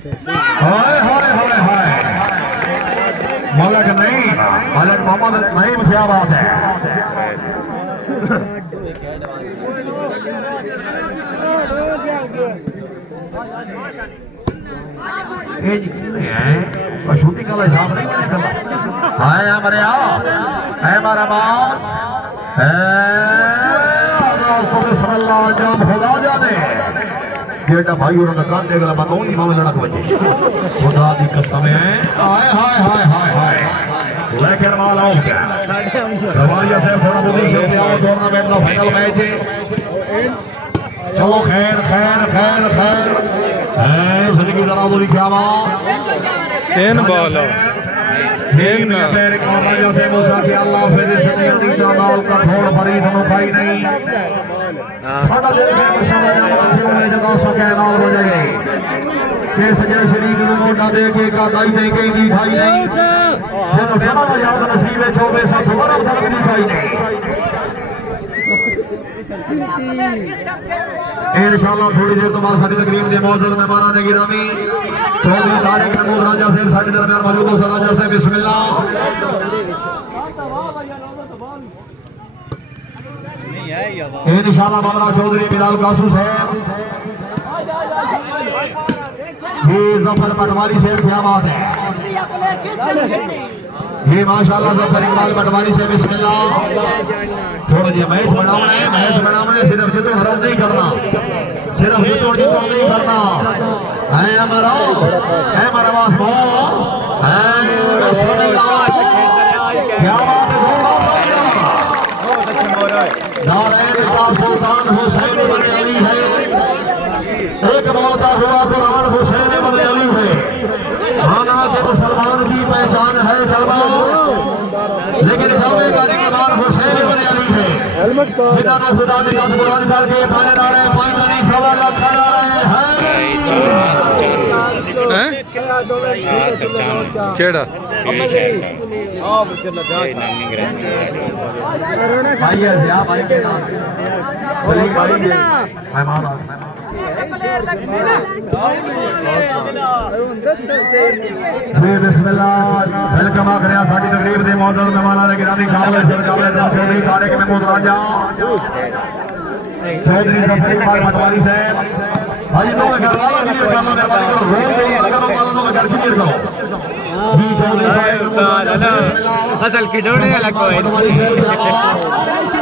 हाय हाय हाय हाय मलक नहीं, मलक मोहम्मद नहीं, क्या बात है। शूटिंग का हिसाब नहीं है हमारे यहाँ है हमारा बास खुदा जाने बेटा भाई और कान देगा मकौनी मामले लड़क बजे खुदा की कसम है। हाय हाय हाय हाय हाय लेकर माला हो गया सवारिया से थोड़ा बुद्धि से टूर्नामेंट का फाइनल मैच है। चलो खैर खैर खैर खैर जिंदगी जरा बोली क्या बात तीन बॉल तीन पैर का राजा से मूसा के अल्लाह फिर से नीचा बाल का थोड़ भरी दोनों भाई नहीं साडा दिल में मशाला क्यों में जगह सके नाल बजाई के सजे शरीक नु मोटा दे के का दाई दे के दी खाई नहीं जब सदा याद नसीब है 24 साल बड़ा फर्क नहीं खाई नहीं इंशाअल्लाह थोड़ी देर तो बाद साडी तकरीम दे मौजूद मेहमानान ने गिरामी चौधरी तारिक महमूद राजा साहब साडे दरमियान मौजूद हो। राजा साहब बिस्मिल्लाह इंशाअल्लाह बाबरा चौधरी बिलाल कासू साहब ये जफर पटवारी साहब क्या बात है ये माशाअल्लाह जफर इकबाल पटवारी साहब बिस्मिल्लाह थोड़ा जी मैच बनाना है सिर्फ जितो हरम नहीं करना सिर्फ जितो नहीं करना है हमारा वास क्या बात है सुल्तान हुसैन बन अली है एक बोलता हुआ कुरान हुसैन बन अली है खाना के मुसलमान की पहचान है जलवा लेकिन कौमे का निगरान हुसैन बन अली है जिन्होंने खुदा की रात कुरान करके पाने डाले पानी सवा लाख खड़ा है केड़ा वेलकम आखिर साडी तकरीब दे मौजूद मेहमानां ने गिरामी काबले चौधरी तारिक महमूद राजा चौधरी जफर इकबाल पटवारी साहब भाई तो घर वाला क्लियर कर लो मेहरबानी करो रोल बोल करो वालों को घर क्लियर करो जी चौधरी असल की डोड़े अलग कोई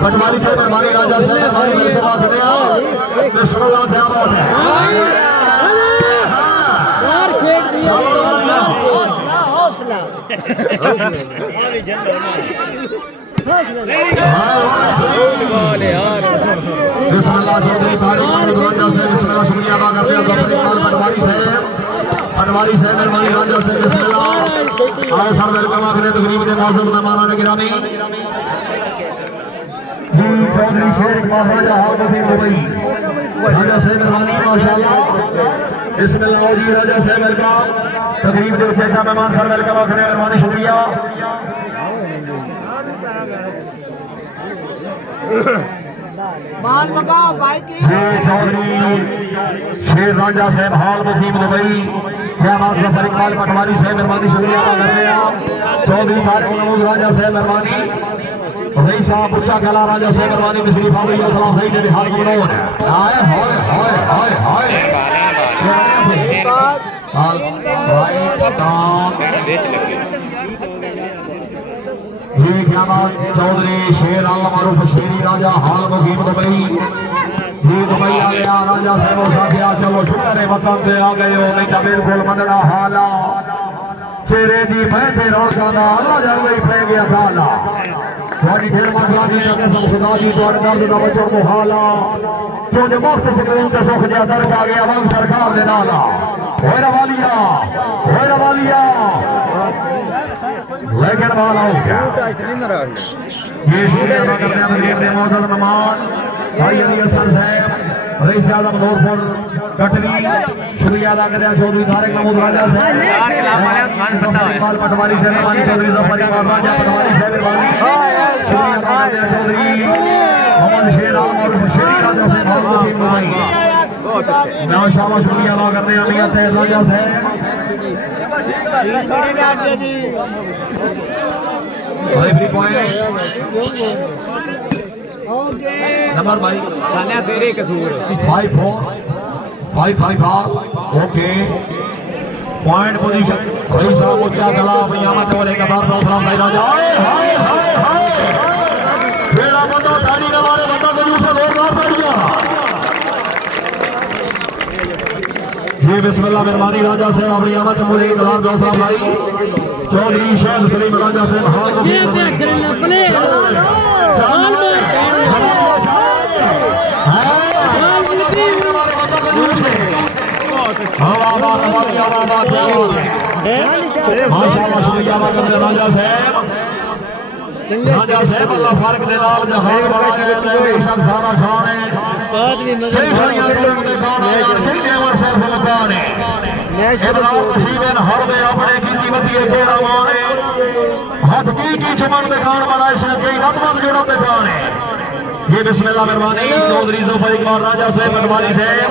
पटवारी साहब हमारे राजा साहब सारी मिल के बात है बिस्मिल्लाह क्या बात है यार खेल दिया हौसला हौसला बिस्मिल्लाह चौधरी तारिक महमूद राजा साहब बिस्मिल्लाह शुक्रिया अदा करते हैं जफर इकबाल पटवारी साहब मेहरबानी राजा साहब बिस्मिल्लाह आओ सर वेलकम आखिर तकरीब के मौजूद मेहमानां ने गिरामी जी चौधरी शेर इकबाल राजा हाल वसीम दुबई राजा साहब मेहरबानी माशाअल्लाह बिस्मिल्लाह जी राजा साहब वेलकम तकरीब के चेचा मेहमान सर वेलकम आखिर मेहरबानी शुक्रिया माल मगाओ भाई की चौधरी शेर राजा साहब हाल मुकीम दुबई क्या बात जफर इकबाल पटवारी साहब मेहरबानी शुक्रिया अदा करते हैं चौधरी तारिक महमूद राजा साहब मेहरबानी रई साहब उच्चा कला राजा साहब मेहरबानी तशरीफ आ गई सलाम सही के बिहार को बनोर हाय हाय हाय हाय हाय ये क्या बात चौधरी शेर आल मारूफ शेरी राजा हाल मुकीम दुबई ये दुबई आ गया राजा साहब साथिया चलो शुक्र है वतन पे आ गए हो नहीं तो बिल्कुल मनना हाला चेहरे दी बैठे रोशाना अल्लाह जान गई पै गया काला थोड़ी फिर मगरानी ने कसम खुदा दी तो दर्द दा बचो मुहाला जो जो मुफ्त सुकून ते सुख दिया दर आ गया वंग सरकार दे नाला होए रवालिया लेकिन वाला हो गया ये शुक्रिया अदा करते हैं तकरीब के मौजूद मेहमान भाई अली हसन साहब रईस आजम नूरपुर कटनी शुक्रिया अदा करते हैं चौधरी तारिक महमूद राजा साहब इकबाल पटवारी साहब मेहरबानी चौधरी जफर इकबाल राजा पटवारी साहब मेहरबानी शुक्रिया अदा करते हैं चौधरी मोहम्मद शेर आलम और शेरी राजा साहब हाल मुकीम दुबई बहुत अच्छे मैं शाबाश शुक्रिया अदा करते हैं मियां तैयब राजा साहब एवरी पॉइंट नंबर भाई खाने तेरे कसूर 5-4 ओके पॉइंट पोजीशन भाई साहब ऊंचा गला अपनी आमद वाले का बार बार सलाम भाई राजा हाय हाय हाय हाय तेरा बंदा ताली ने मारे बंदा को यूं से जोरदार तालियां ये बिस्मिल्लाह मेहरबानी राजा साहब अपनी आमद वाले इंतजार दो साहब भाई चौधरी शेख सलीम राजा साहब हाल को माशाअल्लाह शुक्रिया अदा करते राजा साहब अल्लाह फर्क दे नाल जहान बनाए बेशक सारा शान है सही खड़ियां लोग दे गाना यार कितने अमर सिर्फ मकान है इधर नसीबन हर में अपने कीती वधिए केड़ा माने हथ की चमन दे गान बनाए से कई रतमत जोड़ा दे गान है ये बिस्मिल्लाह मेहरबानी चौधरी जुफर इकबाल राजा साहब मेहरबानी साहब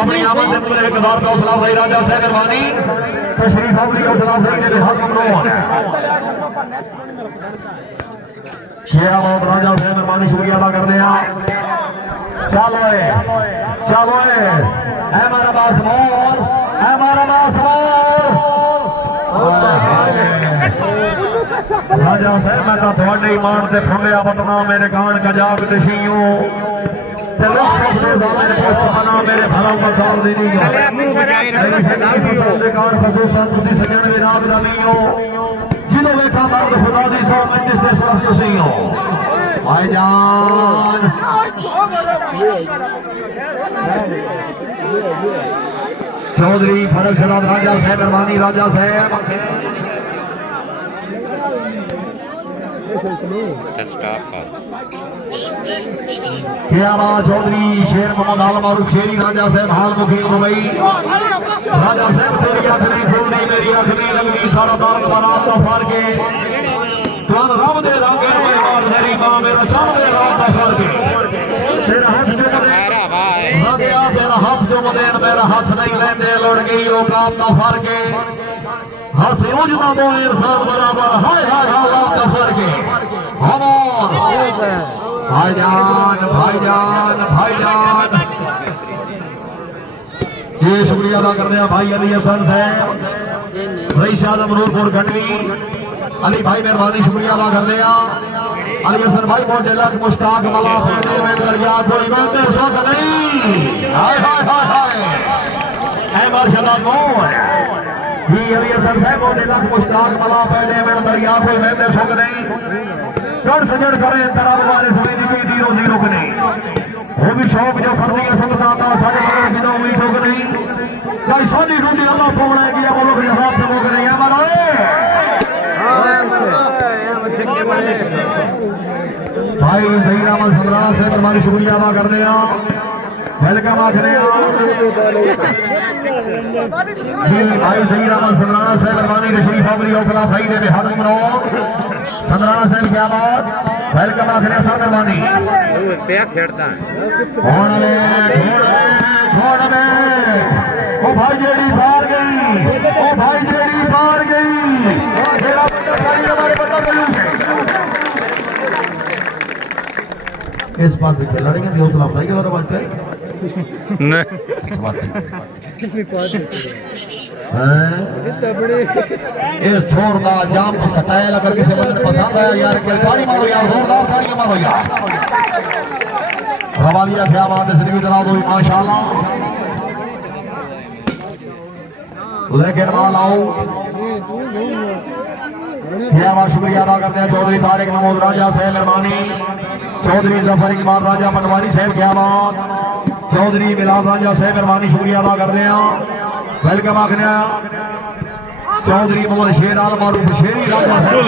अपनी आमद से पूरे इकदार का हौसला भाई राजा साहब मेहरबानी तशरीफ अपनी हौसला भाई ने हाथ ममनून शेरा बाब राजा साहब मेहरबानी शुक्रिया अदा करते हैं चलो ए हमारा बास मोर राजा साहब मैं तो थोड़े ईमान से फुलिया बतना मेरे गान गजाब दशियों मेरे भरा मसाल दी सजन विराद रमीओ जिन्हों वेखा मर्द खुदा दी 100 मिनट से सुरख तुसीओ भाईजान चौधरी फरक सलाम राजा साहब मेहरबानी राजा साहब क्या बात चौधरी शेर मोहम्मद आलम मारूफ शेरी राजा साहब हाल मुखीम दुबई राजा साहब तेरी आंख नहीं खुलनी मेरी आंख नहीं लगनी सारा दार बरात का फर के तुम रब दे रंग मार मेरी मां मेरा चांद दे रात का फर के तेरा हाथ चुम दे राजा तेरा हाथ चुम दे मेरा हाथ नहीं लेंदे लुड़ गई औकात का फर के हंस उजदा दो इंसान बराबर हाय हाय हालात का फर के हमार भाईजान ये शुक्रिया अदा करते हैं भाई अली हसन साहब रईस आजम नूरपुर गढ़वी अली भाई मेहरबानी शुक्रिया अदा करते हैं अली हसन भाई बहुत जल्द मुश्ताक मला दरिया कोई बंदे सक नहीं हाय हाय हाय हाय ऐ मार्शदा कौन ये अली हसन साहब बहुत जल्द मुश्ताक मला दरिया कोई बंदे सक नहीं कर सजड़ करे तरब वाले समय की कोई जीरो जीरो के नहीं वो भी शौक जो फर्दी संगत आता साढ़े मगर बिना उम्मीद शौक नहीं कोई सोनी रोटी अल्लाह पवना है कि वो लोग जवाब तो वो नहीं हमारा भाई सही राम समराना से हमारी शुक्रिया अदा करते हैं वेलकम आखने भाई सही राम समराना से मेहरबानी शरीफ अपनी हौसला भाई ने हाथ मनाओ समराना साहब क्या बात वेलकम आखने सा मेहरबानी ओ भाई जेड़ी बाहर गई मेरा बंदा गाड़ी हमारे बंदा कलूस है इस बात से लड़ेंगे भी हौसला बताइए और बात करें छोड़ना जाम सटाया अगर किसी बंदे पसंद आया यार ताली मारो यार जोरदार ताली मारो यार रवालिया क्या बात है सिर्फ इतना दो माशाल्लाह लेकिन मालाओ क्या बात शुक्रिया अदा करते हैं चौधरी तारिक महमूद राजा साहब मेहरबानी चौधरी जफर इकबाल राजा पटवारी साहब क्या बात चौधरी मिलाद राजा साहब मेहरबानी शुक्रिया अदा करते हैं वेलकम आखने चौधरी मोहम्मद शेर आल मारूफ शेरी राजा साहब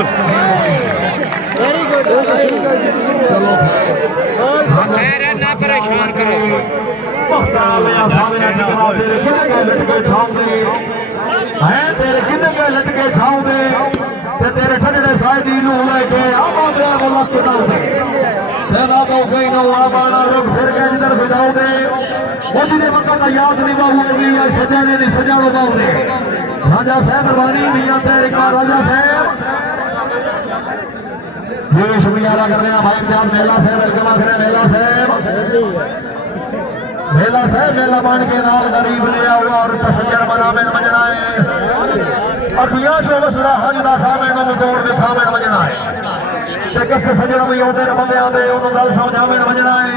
चलो ना परेशान करो तेरे किन्ने के लटके छाऊंगे तेरे ठंडे साइड लू लेके आवाज़ बोला के तेरा तो कहीं न हुआ बाना रुक फिर के जिधर बजाओगे वो जिन्हें वक्त का याद नहीं बाबूगी या सजाने नहीं सजानो बाबूगे राजा साहब मेहरबानी नहीं आते एक बार राजा साहब ये शुक्रिया अदा कर रहे हैं भाई प्यार मेला साहब वेलकम आखिर मेला साहब मेला बन के नाल गरीब ले आओ और सज्जन मनावे मजना है और दुनिया से मसला हज दा सामने नु तोड़ दिखावे मजना है ते किस सज्जन भी होते ने बंदे आंदे ओनु गल समझावे मजना है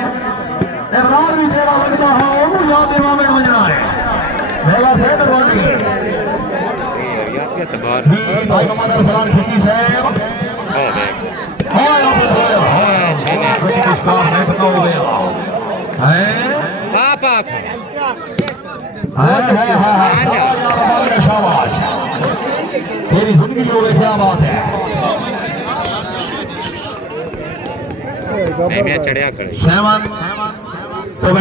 इमरान भी तेरा लगदा है ओनु याद दिवावे मजना है मेला साहब मेहरबानी भी भाई मोहम्मद अरसलान खिची साहब हाय आप अच्छा ने कुछ काम नहीं बताओ बे है आप शाबाश तेरी जिंदगी हो गई क्या बात है नहीं मैं चढ़िया करे सेवन तो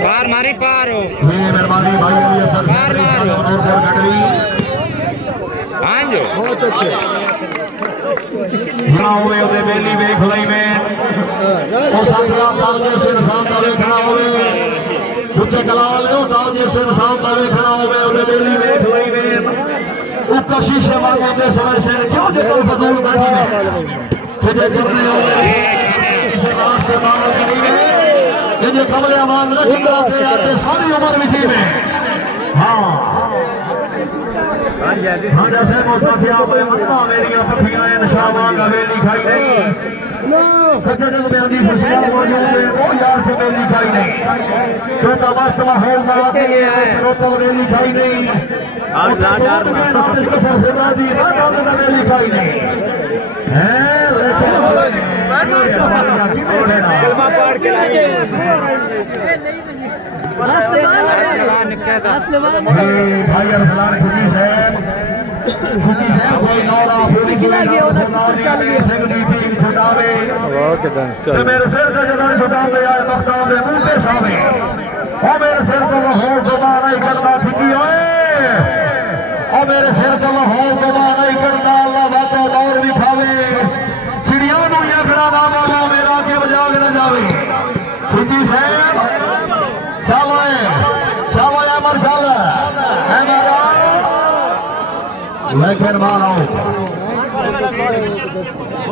बार मारी पार हो जी मेहरबानी भाई अली असर बार मार नूरपुर गढ़वी हाँ जो जहाँ होवे उते बेली वेख लई में ओ साथिया ताल जैसे इंसान दा वेखना होवे उच्चे कलाल ओ ताल जैसे इंसान दा वेखना होवे उते बेली वेख लई में ऊपर शीशे वाले दे समय से क्यों जे तुम फजूल बैठी में तुझे करने होवे शीशे बात के मानो की में ये जे कमले अमान रखेगा ते आते सारी उम्र मिटी में हां हाँ जैसे साथिया मेरिया पखियां नशावा गवेली खाई नहीं सच्चे जग में आंधी खुशियां मौजूद है वो यार से मेली खाई नहीं क्योंकि मस्त माहौल में आते हैं रोतल मेली खाई नहीं कसम खुदा दी रात मेली खाई नहीं है भाई अरसलान खुदी साहब कोई नौरा फूली छुटावे मेरे सिर का जगह छुटावे आए मख्ताब दे मुंह पे सावे ओ मेरे सिर को लाहौर गुमा नहीं करना फिकी ओए ओ मेरे सिर को लाहौर गुमा नहीं करना अल्लाह बातों दौर दिखावे चिड़िया नू आखना बाबा मेरा के बजाग न जावे खुदी साहब चलो अमर चल लेकिन मार आओ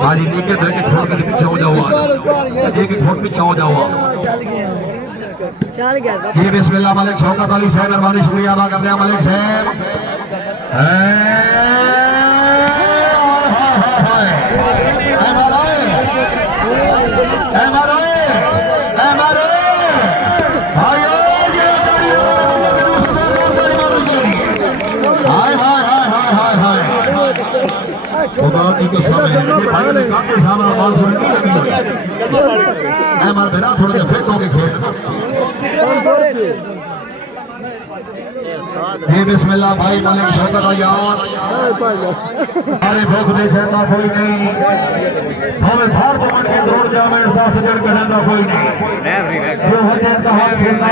हाजी नीचे बैठे छोड़ कर पीछे हो जाओ एक फुट पीछे हो जाओ ये बिस्मिल्लाह मलिक शौकत अली साहब मेहरबानी शुक्रिया अदा करते हैं मलिक साहब खुदा की कसम है भाई ने काके सामने बाल थोड़ी नहीं लगी है मार बेरा थोड़ा जिहा फिट होके खेल ये बिस्मिल्लाह भाई मलिक शौकत यार अरे भूख दे सहता कोई नहीं हमें भार पवन के दौड़ जावे साथ जड़ कहना कोई नहीं जो होते तो हम सुनना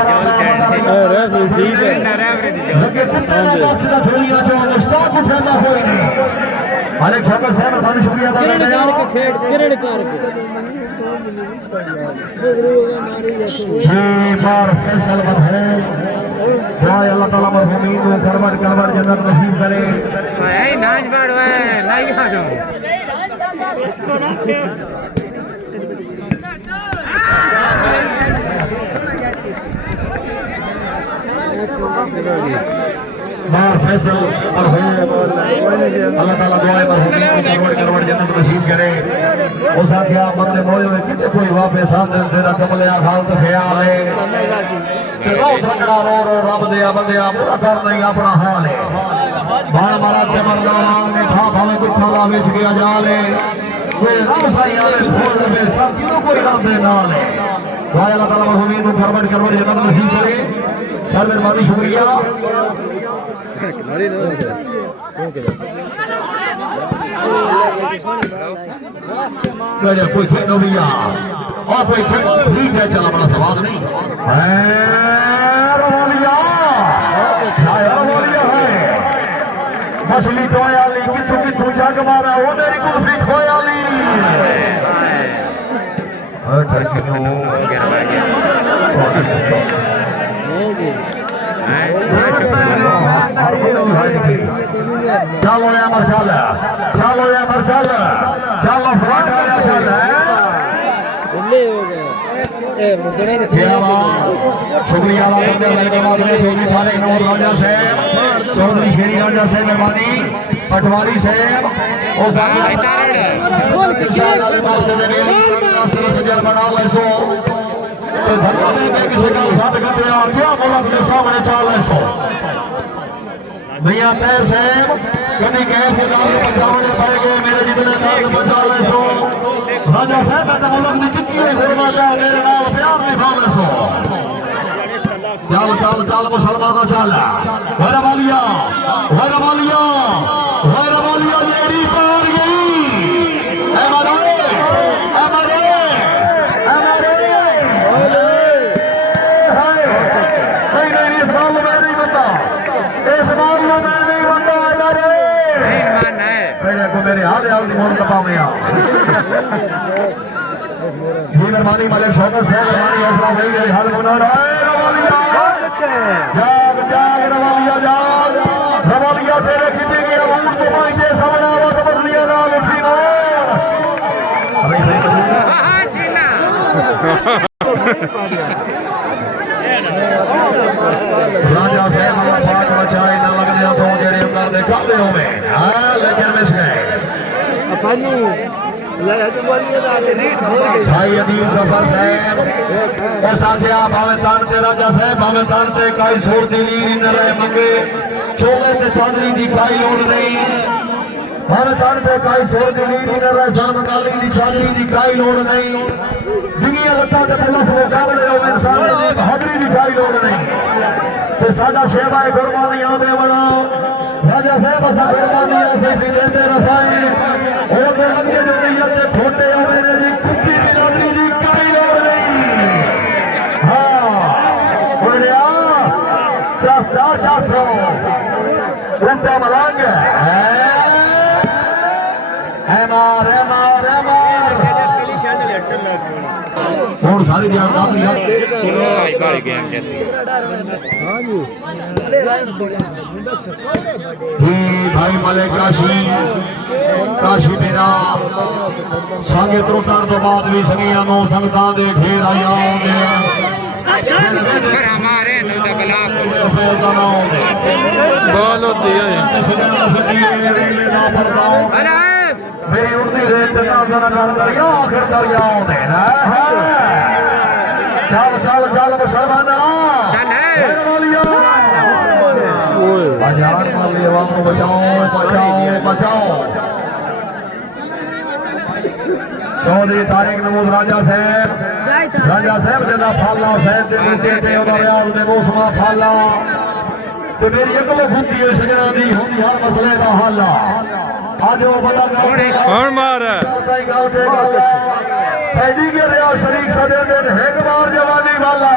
लगे कुत्ते ना नाचदा छोड़ियां जो मुश्ताक उठाना कोई नहीं मलिक शौकत साहब मेहरबानी शुक्रिया अदा करते हैं जी बार फैसल मरहूम दुआए अल्लाह ताला मरहूमीन को करवट जन्नत नसीब करे ऐ नाच बाड़ो है नहीं आ जाओ बार फैसल मरहूम अल्लाह ताला दुआए मरहूमीन को करवट जन्नत नसीब करे ओ साथिया बंदे मोए में किते कोई वापस आंदे तेरा कमले खाल ते ख्याल है ते बहुत रगड़ा रो रब दे बंदे पूरा कर नहीं अपना हाल है बाण मारा ते मरदा मांग ने खा भावे दुखा दा बेच गया जाले कोई रब साई आले छोड़ दे सब किनो कोई रब दे नाल है दुआ अल्लाह ताला मरहूमीन को करवट जन्नत नसीब करे सर मेहरबानी शुक्रिया कोई खेल भी और कोई ठीक है चला बड़ा सवाल नहीं मछली खोयाली कितू कितू जग मारा वो मेरी कुल्फी खोयाली चलो या मरचल चलो या मरचल चलो फ्रंट आया चल शुक्रिया राजा से चौधरी शेरी राजा से मेहरबानी पटवारी से बना लेसो सामने चाल सो भैया तैर से कभी गैर के दाम बचाने पड़ेंगे मेरे जितने दाम बचा ले सो राजा साहब मैं मुल्क की जितनी गुरमाता मेरे नाम प्यार निभा ले सो चल चल चल मुसलमानों चल वैरवालिया वैरवालिया वैरवालिया येरी पार गई हमारे हमारे हमारे नहीं नहीं इस बाल में नहीं बनता इस बाल में नहीं बनता हमारे मेरे हाल हाल नहीं मोड़ पाऊंगे जी मेहरबानी मलिक शौकत से मेहरबानी हौसला भाई मेरे हाल बना रहा है रवालिया जाग जाग रवालिया जाग रवालिया तेरे कितने की अबूर तो भाई के सामने आवाज बदलिया ना उठी ना राजा से पाक बचाए ना लगने तो जेड़े कर दे काले हो में हां लेकिन मिस गए पानी भाई अदील जफर साहब और साथिया भावे तान ते राजा साहब भावे तान ते काई छोड़ दी नीर इन रहे मंगे चोले ते चांदनी दी काई लोड़ नहीं भावे तान ते काई छोड़ दी नीर इन रहे सरमकाली दी चांदनी दी काई लोड़ नहीं दुनिया लता ते पुलिस मुकाबले हो इंसान दी बहादुरी दी काई लोड़ नहीं ते साडा शेवा कुर्बानी आंदे बना राजा साहब असा कुर्बानी ऐसे भी देते रसाए और तो लगे जो नीयत ते खोटे हो मेरे दी कुत्ती बिरादरी दी काई लोड़ नहीं हां बोलिया चाचा चाचा उल्टा मलंग है मार और सारी ध्यान काफी है भाई मलिक काशी मेरा संगे त्रुटन तो बाद भी संगिया नो संगतां दे घेर आया होंगे हमारे बाल होती है मेरी उड़ती रेत दरिया आखिर दरिया होंगे ना चल चल चल मुसलमान बाजार वाले आवाम को बचाओ बचाओ बचाओ चौधरी तारिक महमूद राजा साहब जना फाला साहब दे बूटे ते ओदा रियाज दे मौसमा फाला ते मेरी अगलो गुंदी सजना दी हुंदी हर मसले दा हल आज वो बड़ा कौन मार है गल ते गल पैडी के रिया शरीक सदे दिन एक बार जवानी वाला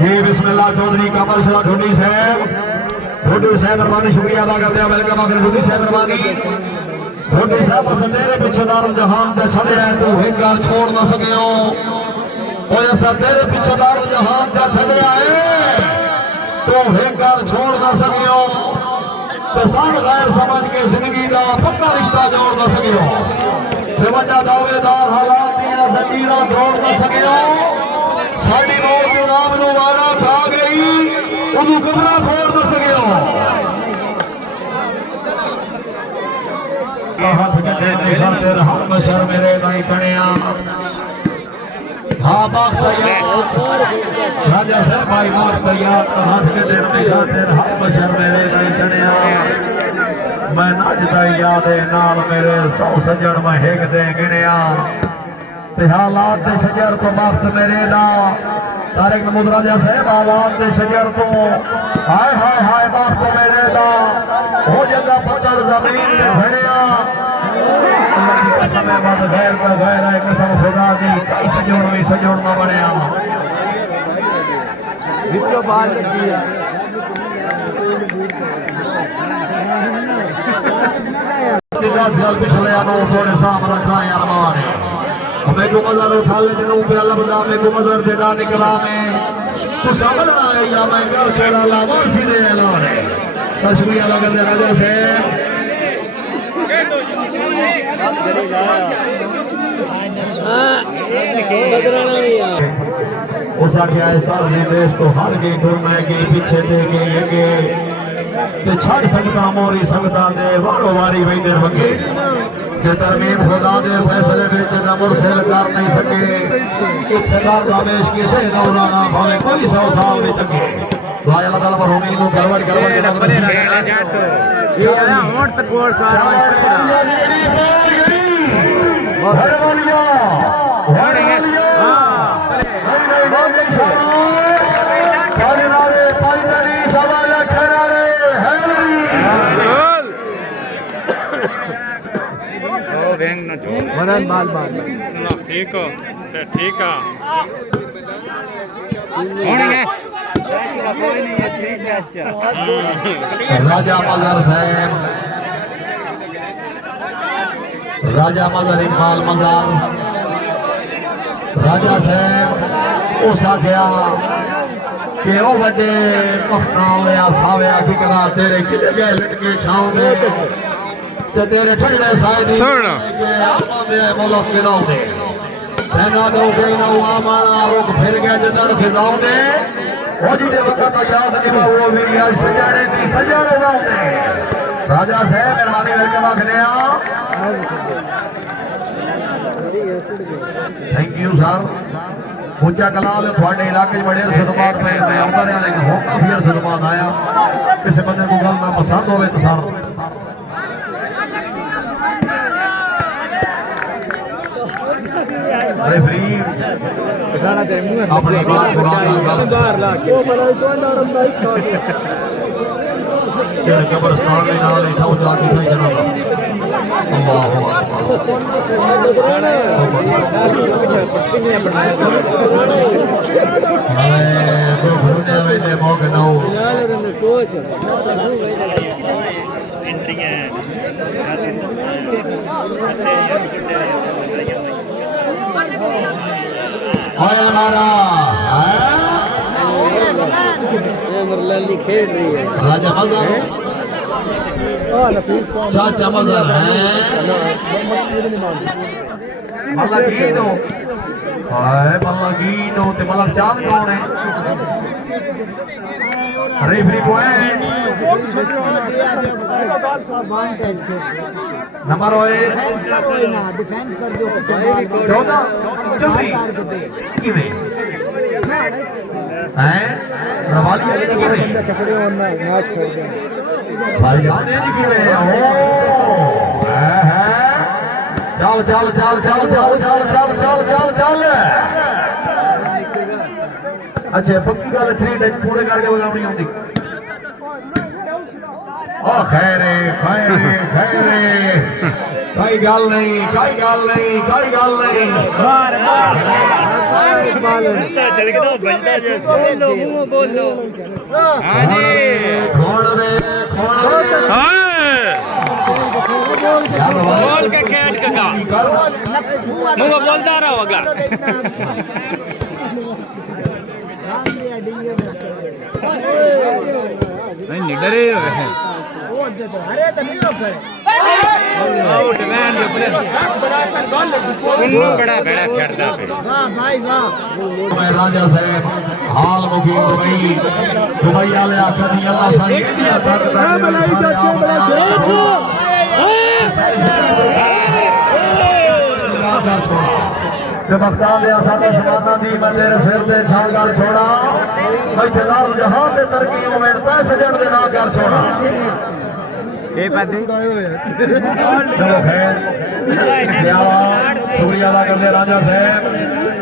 जी बिस्मिल्लाह चौधरी कमल शाह ढूंढी साहब मेहरबानी शुक्रिया अदा करते हैं वेलकम आखिर ढूंढी साहब मेहरबानी ढूंढी साहब तेरे पिछे दारुल जहान ते छड़े है तू एक गल छोड़ ना सके ऐसा तेरे पिछे दारुल जहान ते छड़े है तू एक गल छोड़ ना सके तो सन गैर समझ के जिंदगी का पक्का रिश्ता जोड़ ना सके वड्डा दावेदार हालात दियां जंजीरां तोड़ ना सके साडी मौत के नाम नूं वारा खा गई उदू कमरा फोड़ ना सके हाथ कटे खाते रहम बशर मेरे नहीं बनिया हाँ बात राजा साहब भाई बात तैयार हाथ कटे खाते रहम बशर मेरे नहीं बनिया मैं नचदा याद नाल मेरे सौ सजन मैं हेक दे गिणिया ते हालात दे शजर तो मफ्त मेरे दा तारिक महमूद राजा साहब हालात दे शजर तो हाय हाय हाय मफ्त मेरे दा हो जदा पत्थर जमीन ते खड़िया समय बाद गैर का गैर है कसम खुदा दी कई सजोड़ में सजोड़ में बनया विक्रो बाहर लगी है पिछले आनो थोड़े साफ रखा है अरमान हमें को मजर उठा ले जनू पे अल्लाह बदा में को मजर दे डाने कला में तू समझना है या मैं घर छोड़ा लावर सीधे ऐलान है तस्वीर लगा दे राजा से उसा क्या है सर ने देश तो हर गए घूमने के पीछे दे के लगे ते छड़ सकता मोरी सकता दे वारो वारी वैदर वगे ते तरमीम खुदा दे फैसले विच न मुरसल कर नहीं सके इत्तेदार रमेश किसे दौराना भावे कोई 100 साल भी तके दुआ अल्लाह ताला पर उम्मीद नु करवट ये ना होट तक गोल कार घर वालिया मनन बाल बाल ठीक हो सर ठीक है राजा मजर साहब राजा मजर इकबाल मजर राजा साहब उस आख्या कि ओ बड़े कफ्तान लिया साविया की करा तेरे किते गए लटके छाव दे ते तेरे ठंडे साए दी के आमा में मुल्क गिराव दे सेना दो गई ना आमाना रुक फिर गए जदड़ खिजाव दे ओ जी दे वक्त तो याद नहीं वो भी आज सजाने दी सजाने जाओ दे राजा साहब मेहरबानी करके मांगने आ थैंक यू सर ऊंचा कलाल थोड़े इलाके बड़े सदमात पे मैं आंदा रहा लेकिन हो काफी सदमात आया किसी बंदे को गल ना पसंद होवे तो सर रेफरी अपनी बात बाहर ला के चल कब्रिस्तान में नाल लिखा हो जाती है जनाब अल्लाह तो भूलने वाले मौके ना हो आया हमारा खेल रही है राजा मजर चाचा मजर है मलकीनो हाय मलकीनो ते मलक चांद कौन है रेफरी पॉइंट नंबर होए डिफेंस कर दो 14 जल्दी किवे हैं रवाली ये किवे चकड़े और मैच खेल रहे भाई जान ये किवे ओ है चल चल चल चल चल चल चल चल चल चल अच्छा पक्की गल 3 डच पूरे करके बजावनी आउंदी ओ खैरे खैरे खैरे कोई गल नहीं कोई गल नहीं कोई गल नहीं मार चल के तो बंदा जैसे बोलो हां जी खोड़ रे बोल के कैट का मुंह बोलता रहा होगा नहीं निडरे अरे तो नहीं लोग आउट मैन बड़ा बड़ा खेलता है वाह भाई वाह मैं राजा साहब हाल मुकीम दुबई वाले आखिर दी अल्लाह साईं इंडिया तक बख्तार लिया साथी शमाना दी मैं तेरे सिर ते छांगल छोड़ा मैं जलाल जहां पे तरक्की मोमेंट पैसे जण दे ना कर छोड़ा ए पादे चलो खैर शुक्रिया अदा करते राजा साहब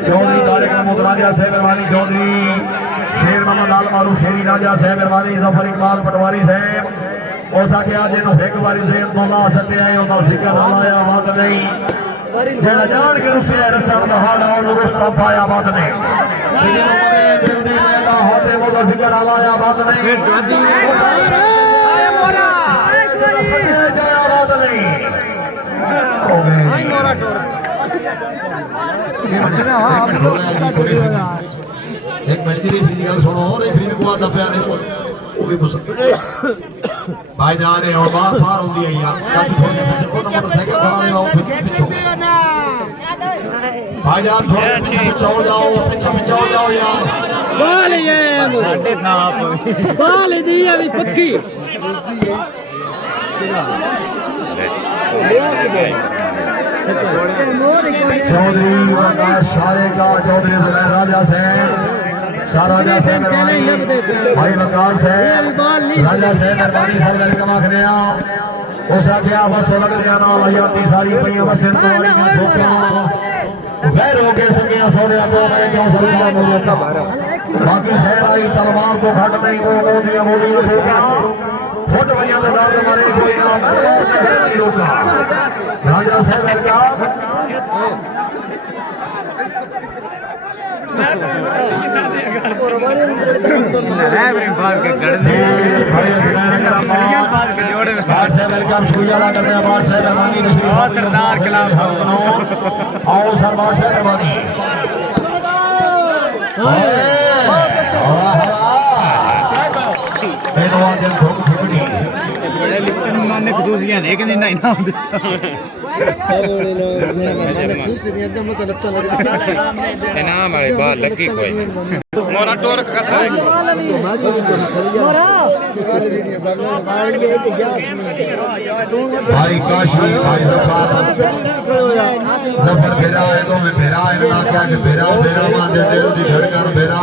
चौधरी तारिक महमूद राजा साहब मेहरबानी चौधरी शेर मोहम्मद लाल मारूफ शेरी राजा साहब मेहरबानी जफर इकबाल पटवारी साहब और साथ आज एक बारी से तो ला सकते हैं और सिक्का ना लाया बात नहीं जेड़ा जान के रुसे रसन दहाड़ा और रुस्तम पाया बात ने जल्दी मेला होते वो तो जिक्र आया बात नहीं जया बात नहीं एक मिनट की गल सुनो और एक को आता प्या ने वो भी भाई जान रहे और बार बार होती है यार मोटरसाइकिल खड़ा रहे हो भाई जान थोड़ा पीछे हो जाओ पीछे हो जाओ यार बाल दी अभी पक्की चौधरी शारे का चौधरी राजा से राजा से भाई मकान से राजा से मेहरबानी साहब वेलकम आखने उस आख्या बस लग गया ना आजादी सारी पई बस गैर हो गए सके सोने तो मैं क्यों सरकार बाकी शहर आई तलवार तो घट नहीं वो मोदी ठोका फुट वजह के दर्द मारे कोई ना नहीं रोका राजा साहब वेलकम सरदार खिलाफ आओ सरदार मेहरबानी खसूसियां ने इनाम दिता इनाम वाली बात लगी कोई मोरा टोर खतरा है भाई काशी भाई जफर फेरा है तो मैं फेरा है ना क्या कि फेरा मान देते हो धड़कन फेरा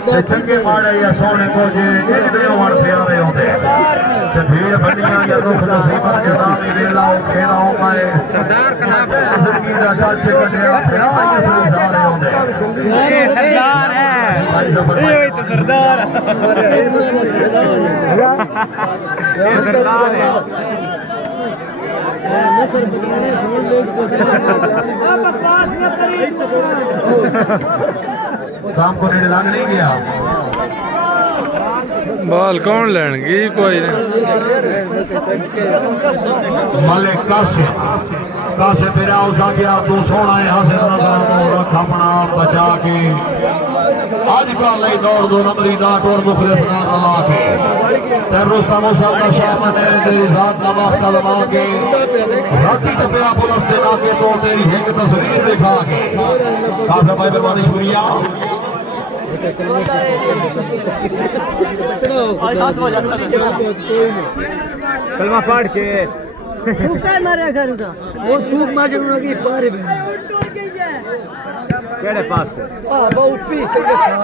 चंगे माड़े या सोने को जे वन फेरा रहे होते ते भीड़ बनिया या दुख मुसीबत के सामने वेला खेला हो पाए सरदार जिंदगी दा चाचे कटिया फेरा ये सारे होते ये सरदार है ये तो सरदार ये सरदार है नसर बगाने समझ ले बकवास मत करी काम को नेड़े लग नहीं गया बाल कौन लेंगी कोई मालिक कासे तेरा उसा गया तू सोना है हासिल रख अपना बचा के आज कल नहीं दौड़ दो नंबरी दाट और मुखलिस ना रला के रुस्तम का शाम ने तेरी जात का वक्त लगा के राती टपया पुलिस दे के तो तेरी एक तस्वीर दिखा के कासे भाई मेहरबानी शुक्रिया कलमा पढ़ के मारे करूँगा वो थूक मार की पारे में केड़े पास से बहुत पीछे के छा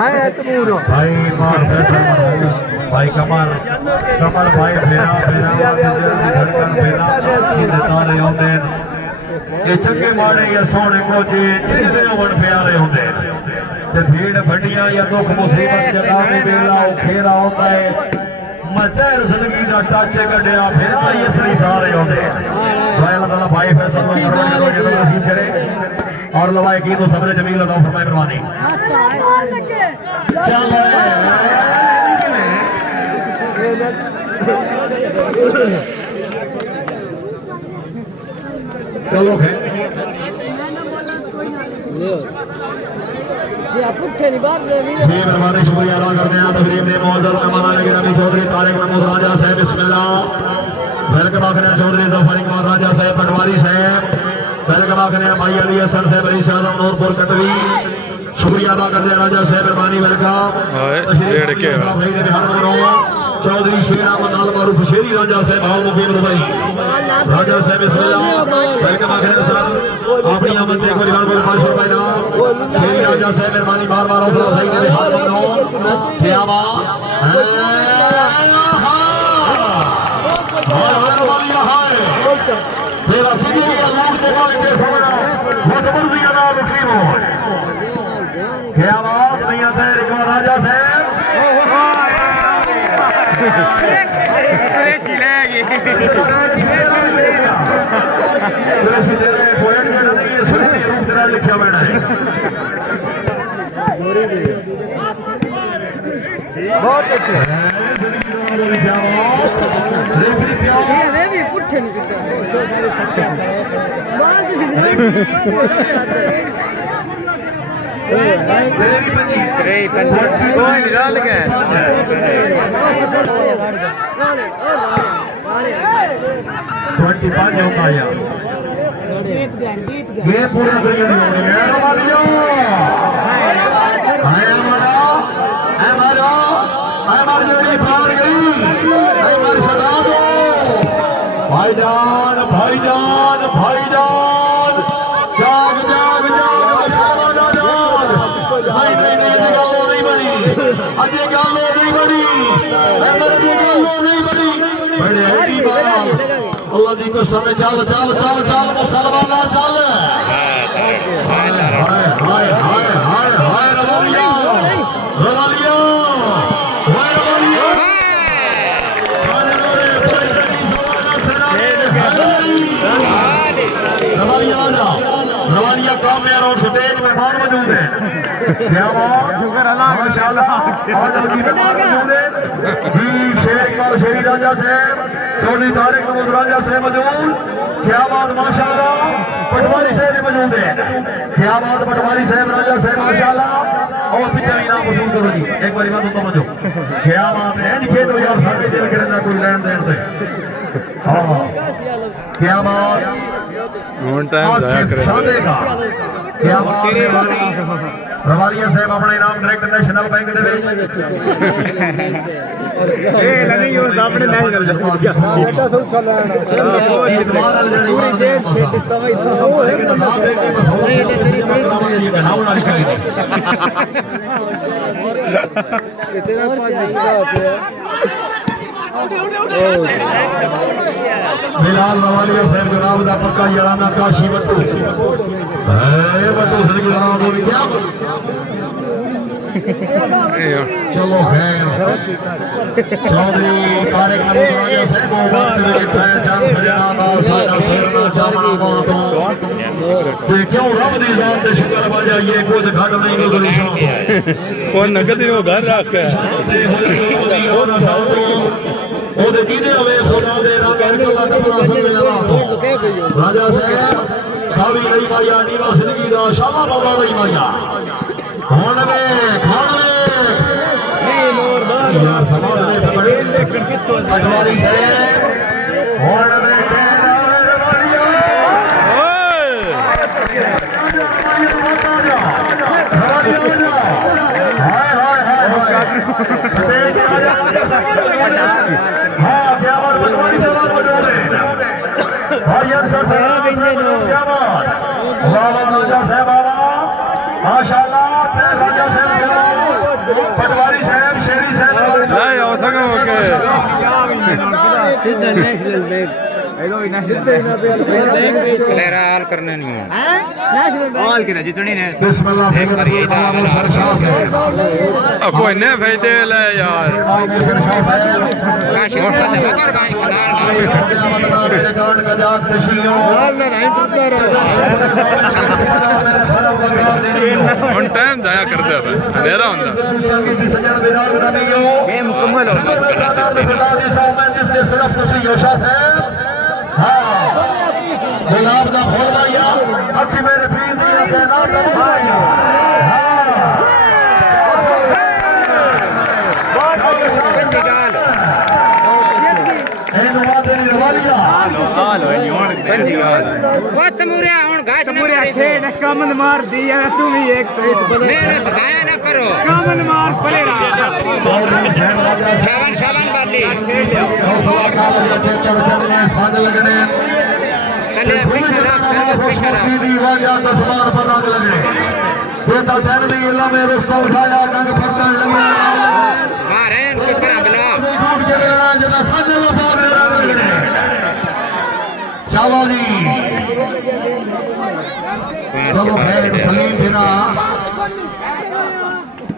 आए तमूरो भाई मार भाई कमर भाई फेरा धड़कन फेरा तारे होंदे ये चंगे माड़े या सोने को जे जिहदे वन प्यारे होंदे ते भीड़ भंडियां या दुख मुसीबत जदा में वेला खेरा होता है मदर जिंदगी दा टाचे कढिया फेरा ये सही सारे होंदे भाई अल्लाह ताला भाई फैसल करवाने को नसीब करे और लवाए की तो सबने जमील अदा फरमाए मेहरबानी चलो है मेहरबानी शुक्रिया अदा करते हैं तकरीब में मौजूद मेहमान लगे नबी चौधरी तारिक महमूद राजा साहब बिस्मिल्लाह वेलकम आखिर चौधरी जफर इकबाल राजा साहब पटवारी साहब वेलकम आखिर भाई अली हसन साहब अली शाह नूरपुर कटवी शुक्रिया अदा करते हैं राजा साहब मेहरबानी वेलकम चौधरी शेर अहमद आल मारूफ शेरी राजा साहब हाल मुकीम दुबई राजा साहब बिस्मिल्लाह वेलकम आखिर सर अपनी आमद देखो निकाल बोल 500 रुपए नाम शेरी राजा साहब मेहरबानी बार बार हौसला भाई ने हाथ बनाओ क्या बात तेरा सीधी लूट के मालिक के सामने वो तबरदी ना मुकीम हो क्या बात भैया तेरे को राजा साहब वैसे तेरे पॉइंट जेड़ा नहीं है सुनी रूप तेरा लिखा बैठा है बहुत अच्छे ये वे भी पुट्ठे नहीं चुका बाल तो सिगरेट कोई नहीं डाल के 25 होता है जीत गए ये पूरा भाईजान भाईजान भाईजान जाग जाग जाग मुसलमान जाग नहीं नहीं नहीं गलो नहीं बनी अजय गलो नहीं बनी गलो नहीं बनी बड़े अल्लाह जी को समय चल चल चल चल मुसलमान चल हाय हाय हाय हाय हाय रवालिया रवालिया हाय रवालिया रवानिया काम में और स्टेज मेहमान मौजूद है क्या बात माशाल्लाह आज की मेहमान मौजूद है जी शेर इकबाल शेरी राजा साहब चौधरी तारिक महमूद राजा साहब मौजूद क्या बात माशाल्लाह पटवारी साहब भी मौजूद है क्या बात पटवारी साहब राजा साहब माशाल्लाह और पीछे इनाम वसूल करो जी एक बार बात होता मौजूद क्या बात है लिखे तो यार सारे दिल करना कोई लेन देन से हाँ क्या बात टाइम जाया करे क्या बात रवालिया साहब अपना इनाम डायरेक्ट नेशनल बैंक दे नहीं वो सामने नेशनल बेटा सब खा तेरा 5 बिलाल रवालिया साहब जनाब का पक्का याराना काशी बट्टू बट्टू सिंह जनाब क्या चलो खैर चौधरी तारिक महमूद राजा साहब क्यों रब दी जान ते शुक्र बजा ये कुछ घट नहीं गुजरी कौन नगद वो घर रख के ਉਹਦੇ ਕਿਹਦੇ ਹੋਵੇ ਖੁਦਾ ਦੇ ਰੰਗ ਰਾਜਾ ਸਾਹਿਬ ਸਾਵੀ ਲਈ ਮਾਇਆ ਨੀਵਾ ਜ਼ਿੰਦਗੀ ਦਾ ਸ਼ਾਮਾ ਮੌਲਾ ਲਈ ਮਾਇਆ ਹੁਣ ਵੇ ਖਾਣ ਵੇ ਯਾਰ ਸਮਾਂ ਦੇ ਬੜੇ ਪਟਵਾਰੀ ਸਾਹਿਬ ਹੁਣ ਵੇ ਕਹਿਣਾ ਰਵਾਲੀਆ ਹਾਏ ਹਾਏ ਹਾਏ हाँ क्या बात पटवारी से बात मौजूद है भाई अक्सर क्या बात बाबा राजा साहब बाबा माशाल्लाह राजा साहब पटवारी साहब शेरी साहब मेरा हाल करने नहीं है हाल के जितनी ने बिस्मिल्लाह से कोई ने भेजे ले यार काश मगर भाई मेरे कान का जात तशियो नहीं डरता रहा ऑन टाइम जाया करते थे अंधेरा होता सजन विराज रनियो ये मुकम्मल हो जिसने सिर्फ खुशी योशा से हाँ गुलाब का फूल भाइया अखी मेरे पीर दिया कहना भाइया कमन मार दिया तुम ही एक ना करो कमन मार पले शाबान शाबान वाली लगने कले में रुस्ता उठाया गंग फरकन लगे मारे इनको करंगला टूट के लेना जना साजल लगने चलो जी चलो खैर सलीम बिना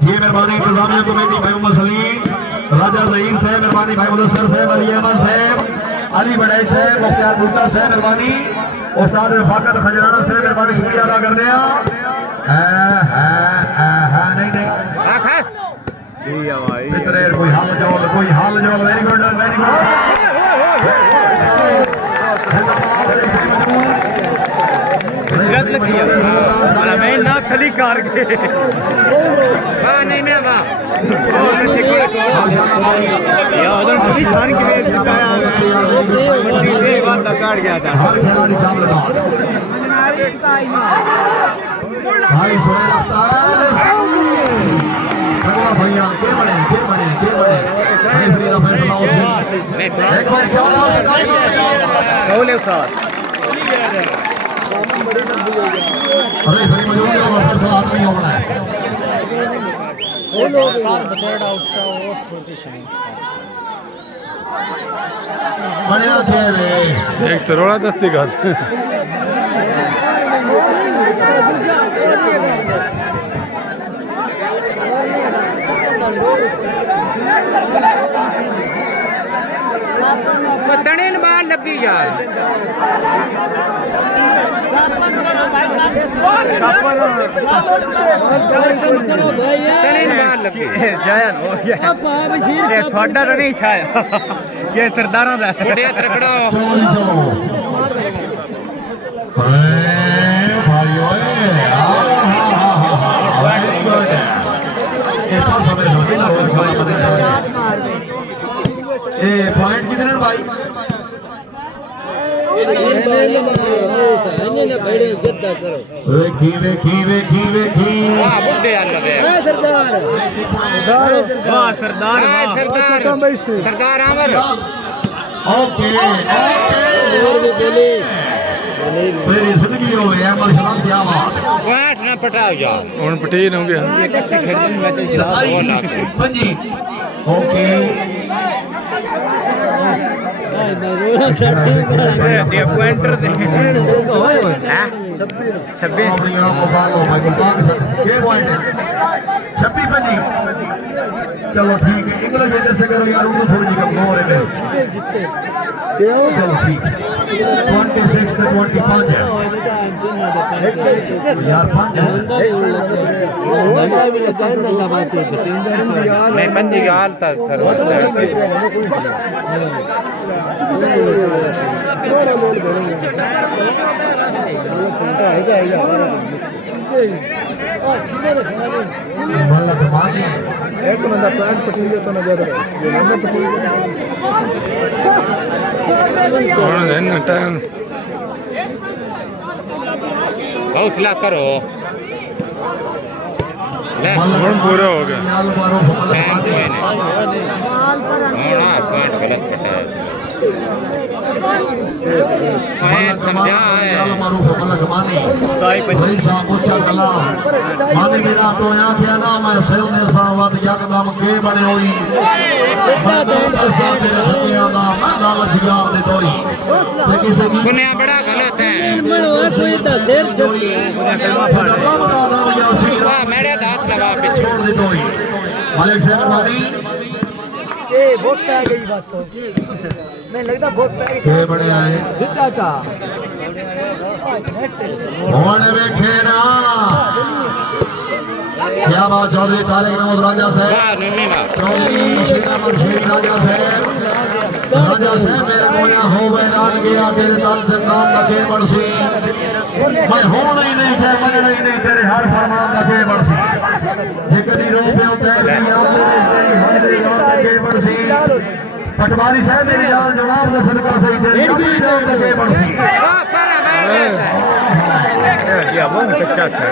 ये मेहरबानी इंतजामिया कमेटी भाई मोहम्मद सलीम राजा जहीर साहब मेहरबानी भाई मुदस्सर साहब अली अहमद साहब अली बड़ैच साहब मुख्तार भुट्टा साहब मेहरबानी उस्ताद फाकत खजराना से मेहरबानी शुक्रिया अदा करते हैं। नहीं मित्रेर कोई हाल जोल वेरी गुड मैं ना खली कार के नहीं मैं वाह यार पुलिस थान के लिए चुकाया ये बात काट गया था हर खिलाड़ी कामयाब भाई सोए लगता है भैया के बने भाई फ्रीदा फैसला उसी एक बार क्या बोले साथ अरे फ्री मजूर के फैसला आदमी होना है बढ़िया थे वे एक तरोड़ा दस्ती का तने बाल लगी यार तने बाल लगी जायन हो गया ये थोड़ा तो नहीं छाया ये सरदारों का बढ़िया रखड़ो चलो भाई ओए ऐसा समय होगी ना रोज खाना ए पॉइंट कितने भाई देखी वाह बुड्ढे आल लगे वाह सरदार सरदार आवर ओके मेरी जिंदगी हो गई है मर्शदान क्या बात वाट ना पटाओ यार ਹੁਣ ਪਟੀਨ ਹੋ ਗਿਆ पंजी ओके पॉइंटर दे 26 अपने आप को बालो भाई गुलबाग सर ये पॉइंट है 26 पंजी चलो ठीक है इंग्लिश जैसे करो यार उनको थोड़ी सी कमजोर है चलो ठीक 26 to 25 है यार 5 मैं पंजी का हाल था सर एक बंदा पैंट पटी गया तो ना ज्यादा ये बंदा पटी गया टाइम हौसला करो ਹੁਣ पूरा हो गया पॉइंट गलत पॉइंट समझा है माने की रात तो यहाँ क्या ना मैं सेव ने सावत यकदम के बने हुई सुनिया बड़ा गलत है वाह मेरे हाथ लगा पीछे छोड़ दी तो ही मालिक से मेहरबानी बहुत पै गई बात तो मैं लगता बहुत पै गई के बड़े आए होने में खेना क्या बात चौधरी तारिक महमूद राजा साहब चौधरी श्री राजा साहब मेरे मोया हो बैरान गया तेरे तन से नाम लगे बरसी मैं होना ही नहीं थे मनना ही नहीं तेरे हर फरमान लगे बरसी एक दी रो पे उतर गई लगे बरसी पटवारी साहब मेरी जान जनाब ने सदका सही तेरे अपनी जान लगे बरसी या वो कच्चा था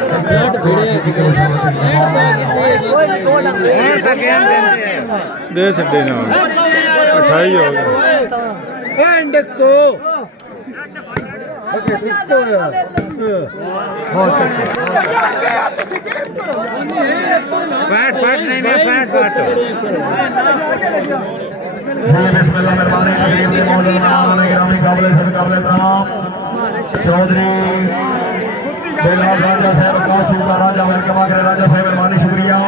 दे छड़े ना 28 हो गया एंड को ओके इसको यार बहुत अच्छा बैठ नहीं मैं बैठ बिस्मिल्लाह मेहरबानी करीम ने मौजूद मेहमानान गिरामी काबिल सद काबिल तमाम चौधरी बेलाल राजा साहब कासू का राजा वेलकम आकर राजा साहब मेहरबानी शुक्रिया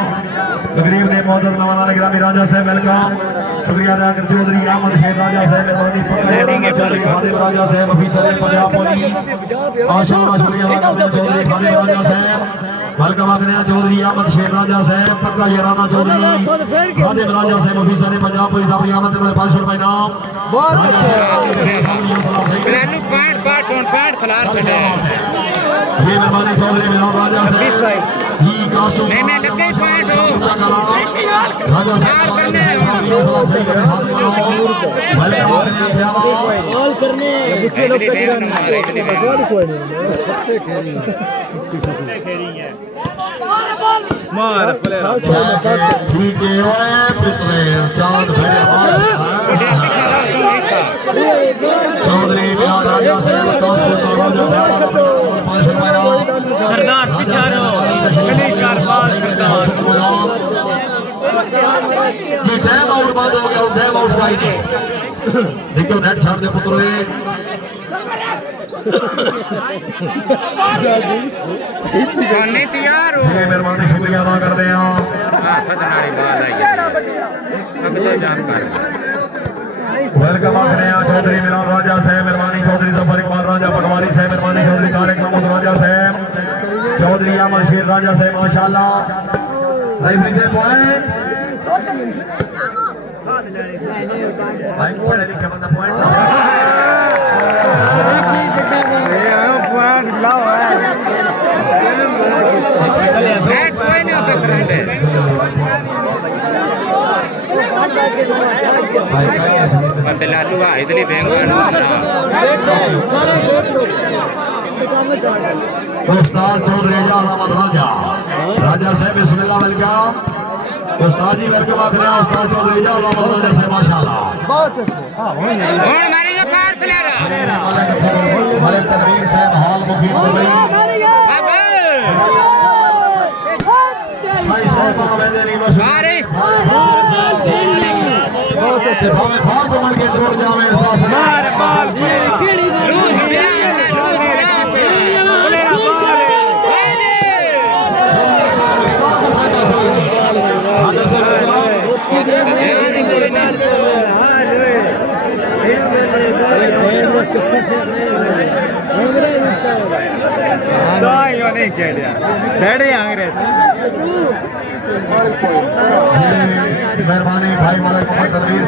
गरीब ने मौजूद मेहमानान गिरामी राजा साहब वेलकम शुक्रिया अदा कर चौधरी अहमद शेर राजा साहब मेहरबानी चौधरी खादिम राजा साहब अफीसर पंजाब पुलिस माशाअल्लाह शुक्रिया अदा करते हैं चौधरी खादिम राजा साहब वेलकम आखने चौधरी अहमद शेर राजा साहब पक्का याराना चौधरी खादिम राजा साहब अफीसर पंजाब पुलिस अपनी आमद में 500 रुपए इनाम मैनू पैंट खिलार छड़े ये मेहरबानी चौधरी मिलान राजा साहब ही कासू नहीं लगे पैंट हो राजा साहब ऑल करने बच्चे लोग मार ठीक है ओए पितरे चांद चौधरी मिलान राजा साहब सरदार पिछारो गली कारबार सरदार ये टाइम आउट बंद हो गया टाइम आउट चाहिए देखो नेट छाड़ दे पुत्रों सोने तैयार हो मेहरबानी शुक्रिया अदा करते हैं फतनारी बात आई अब तो जान कर वेलकम आखने चौधरी मिलान राजा साहब मेहरबानी चौधरी जफर इकबाल राजा पटवारी साहब मेहरबानी चौधरी तारिक महमूद राजा साहब चौधरी अमर शेर राजा साहब माशाल्लाह रेफरी से पॉइंट भाई पढ़े लिखे बंदा पॉइंट बैट कोई नहीं पे करते बदला लुआ इसलिए उस्ताद चौधरी अहमद राजा राजा साहब बिस्मिल्लाह वेलकम उस्ताद जी वेलकम आखने उस्ताद चौधरी अहमद राजा साहब माशाल्लाह बहुत कौन मारेगा पार प्लेयर मलिक तनवीर साहब हाल मुकीम दुबई भाई साहब मैंने नहीं बस अरे बहुत अच्छे भावे खार को मन के जोड़ जावे साफ मार बाल लूज नहीं चाहिए बैठे अंग्रेज मेहरबानी भाई मलिक तनवीर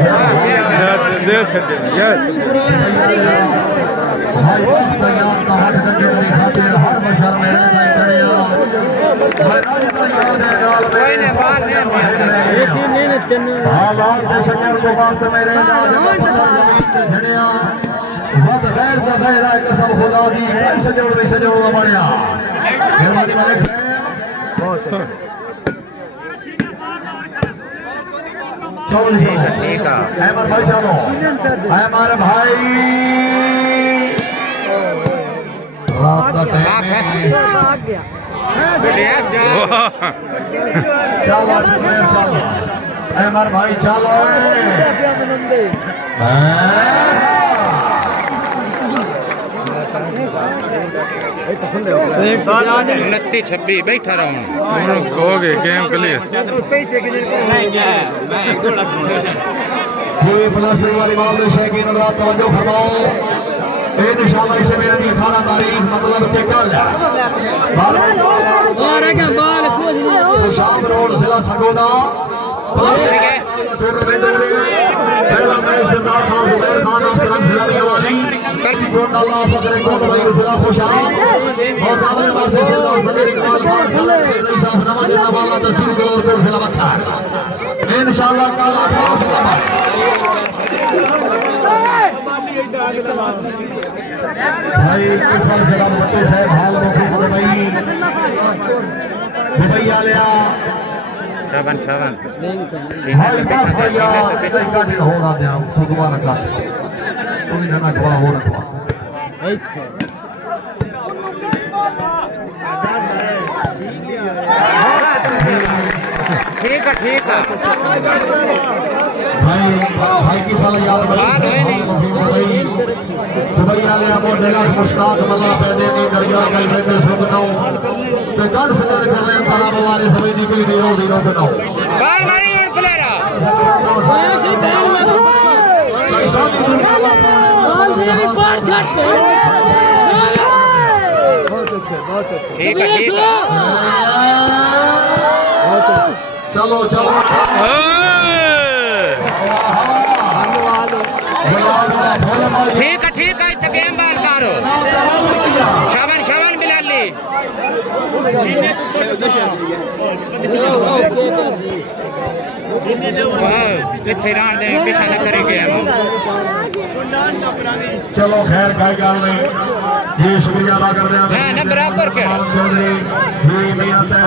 भाई बस तैयार का हाथ करके अपनी खातिर हर बशर में रहना करे हालात के शकर को वक्त में रहना झड़िया वक्त गैर का गैर है कसम खुदा की कैसे जोड़ बढ़िया मेहरबानी मलिक साहब ठीक है अहमद भाई चलो अहमद भाई रात का टाइम है चलो अहमद भाई चलो 29-26 बैठा रहूं हो गए गेम क्लियर ये प्लास्टिक वाली मामले शौकीन रात तवज्जो फरमाओ इंशाल्लाह इसे मेरे लिए 18 तारीख मतलब के कल शाम रोड जिला सरगोदा टूर्नामेंट पहला मैच सरदार खान जुबैर खान आपके रंग खिलाने वाली कल्पी कोट अल्लाह फकरे कोट भाई जिला पोशाक मुकाबले में से सरदार समीर इकबाल खान रईस साहब नवाज वाला तहसील गलोर कोट जिला मक्का इंशाल्लाह कल 18 सितंबर भाई इकबाल साहब बट्टे साहब हाल मुखी दुबई आलिया Saban. भाई बस भैया इसका दिन हो रहा है तो दोबारा का तो भी ना थोड़ा हो रहा ठीक है भाई की फल यार दुबई वाले मोडेला मुश्ताक मल्ला पैदे की दरिया कई बेटे सुनताऊं ते गढ़ सजण कर रहे तारा बारे समय दी कोई 0-0 बनाओ बार मारी प्लेयर बहुत अच्छे बहुत अच्छे ठीक है ठीक है बहुत अच्छे चलो चलो ठीक है इतने गेम बार करो शवन शवन बिलाली इतने रान दे पीछा न करे गेम चलो खैर काय गल नहीं ये शुक्रिया अदा करते हैं ना बराबर क्या चौधरी ये मियां तय